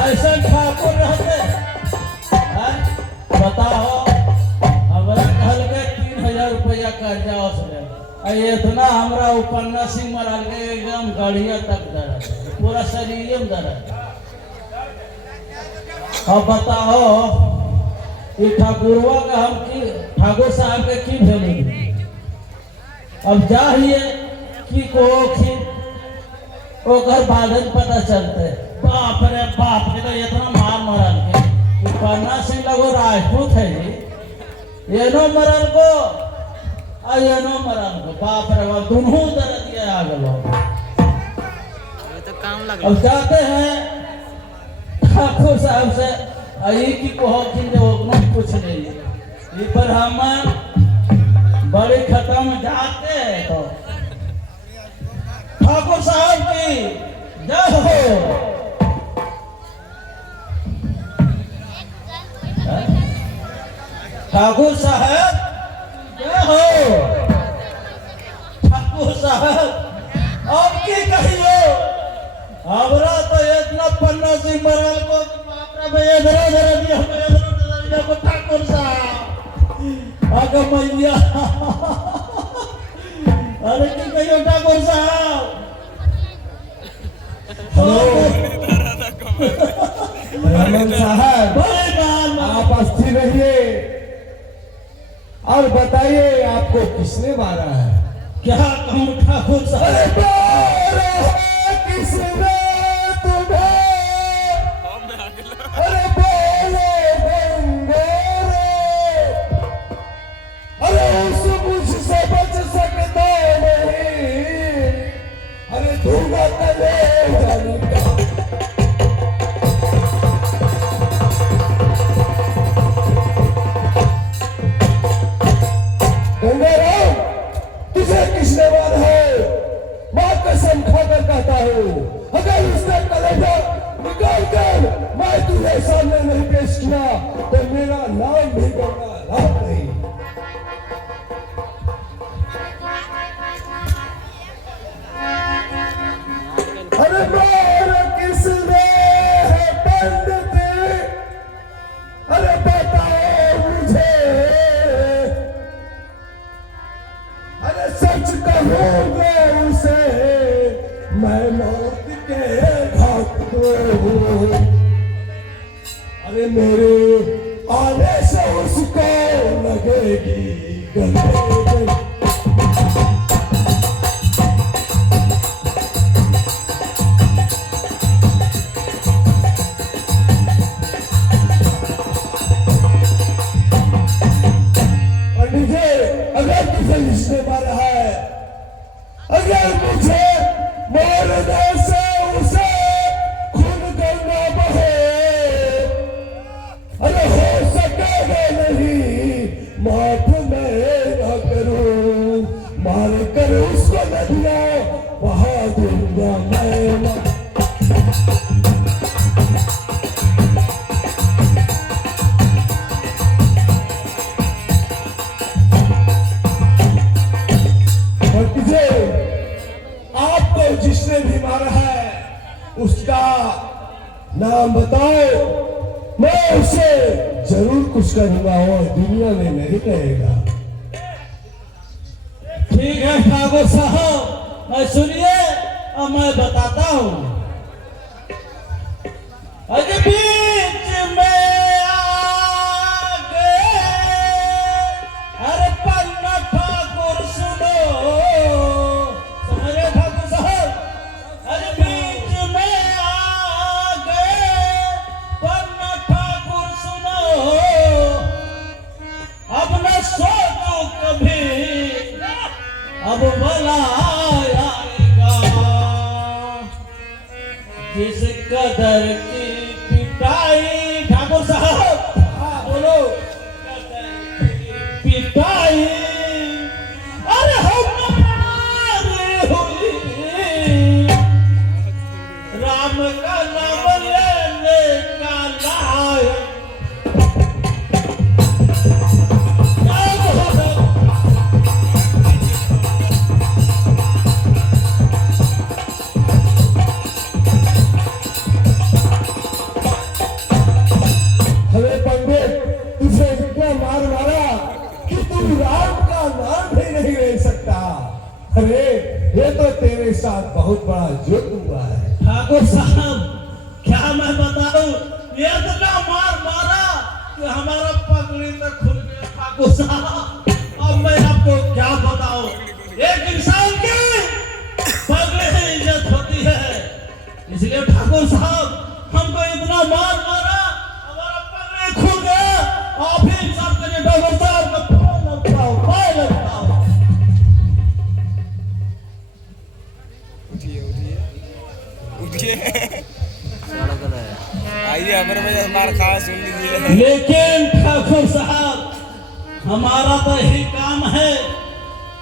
ऐसे ठाकुर रहते बताओ, हमरा कहल के 3000 रुपया कर्जा उसने इतना हमरा उपन्यास सिंह मरल के एकदम गढ़िया तक दर्द, पूरा शरीर में दर्द। अब बताओ कि ठाकुरवा का हम की ठाकुर साहब के की भेलू, अब जाइए कि को ओकर बादल पता चलते। बाप रे बाप के तो इतना मार मरल के पन्ना सिंह लगो राजपूत है जी, येनो मरल को येनो मरल को, बाप रे बाप दोनों दर्द ये आ गलो। तो काम लगा। अब जाते हैं ठाकुर साहब से आई की कहो कि कुछ नहीं ये पर हम बड़े खत्म जाते हैं तो ठाकुर साहब की जय हो। ठाकुर साहब जय हो। ठाकुर साहब अब की कहियो, हमरा तो इतना पन्ना सिंह मरल को ठाकुर साहब आगे मैया अरे की कहियो ठाकुर साहब। रमन साहब बड़े बाल आप अस्थिर रहिए और बताइए आपको किसने मारा है? क्या कहूँ ठाकुर साहब, किसने तुम्हें? अरे बोलो गंगोरे, अरे उस मुझसे बच सकता नहीं, अरे दूंगा तले जाऊंगा। गंगाराम तुझे किसने मारा है? मां कसम खाकर कहता हूँ, अगर उसने कलेजा निकाल कर मैं तुझे सामने नहीं पेश किया तो मेरा नाम भी गंगा राम नहीं। अरे मार किसने है पंडित? अरे बताओ मुझे, अरे सच कहूँगा उसे मैं मौत के घाट पे हूँ। अरे मेरे आने से उसको लगेगी गले। पंडित जी अगर तुझे इसने मारा है, अगर मुझे मारने से उसे खून गंगा बहे, अरे हो सकेगा नहीं माफ मैं न करूं, मार कर उसको नदियां बहा दूंगा मैं। आपको जिसने भी मारा है उसका नाम बताओ, मैं उसे जरूर कुछ करूंगा और दुनिया में नहीं रहेगा। ठीक है ठाकुर साहब, मैं सुनिए और मैं बताता हूँ। अरे बीच में आ गए, अरे पन्ना ठाकुर सुनो, समझे ठाकुर साहब? अरे बीच में आ गए पन्ना ठाकुर सुनो, अब न सोचो कभी अब भला आएगा, जिस कदर की पिटाई ठाकुर साहब बोलो पिटाई, अरे हमारी हुई राम का नाम लेने का लायक अरे ये तो तेरे साथ बहुत बड़ा जुर्म हुआ है। ठाकुर साहब क्या मैं बताऊं, ये इतना मार मारा कि हमारा पगड़ी तक खुल गया ठाकुर साहब। अब मैं आपको क्या बताऊं, एक इंसान की पगड़ी से इज्जत होती है, इसलिए ठाकुर साहब हमको इतना मार मारा हमारा पगड़ी खुल गया। आप ही इंसाफ करिए ठाकुर साहब, मैं पाए लगता हूं। आइए हमारे वजह से मार खा सुन लीजिए। लेकिन ठाकुर साहब हमारा तो यही काम है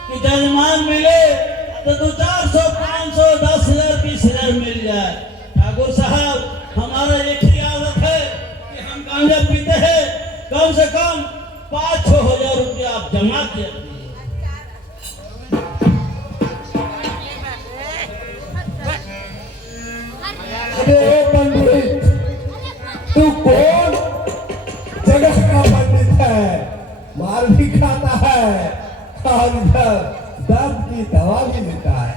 कि जजमान मिले तो 200, 400, 500, 10,000, 20,000 मिल जाए। ठाकुर साहब हमारा एक ही आदत है कि हम गांजा पीते हैं, कम से कम 5-6 हजार रुपया आप जमा किए। अरे पंडित, तू कौन जगह का पंडित है? मार भी खाता है और इधर दर्द की दवा भी लेता है।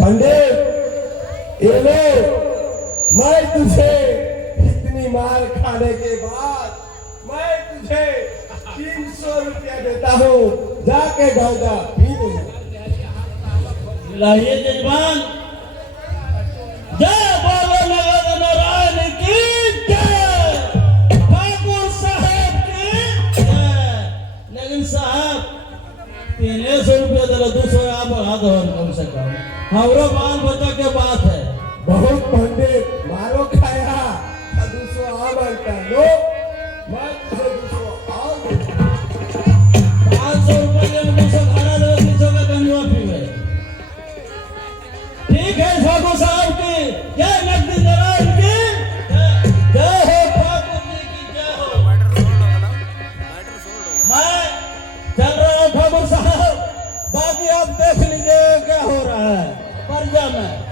पंडित ये लो, मैं तुझे इतनी मार खाने के बाद मैं तुझे 300 रुपया देता हूँ, जाके गांजा पी ले। लाइए जजमान, जय बोलो नगर नारायण की जय, ठाकुर साहब की जय। लेकिन साहब 300 रुपया दे, 200 आप बढ़ा दो कम से कम, हमारो बाल बच्चा के बात है। बहुत पंडित मारो खाया 200 आम अंतर लो, मैं तुझे 200 आम दूंगा। 500 रुपये में 200 खाना दो, 300 का गंजवा पीवे। ठीक है ठाकुर साहब की जय, नगदी नारायण की जय, जय हो ठाकुर जी की जय हो। मैं चल रहा हूँ ठाकुर साहब, बाकी आप देख लीजिए क्या हो रहा है पर्जा में।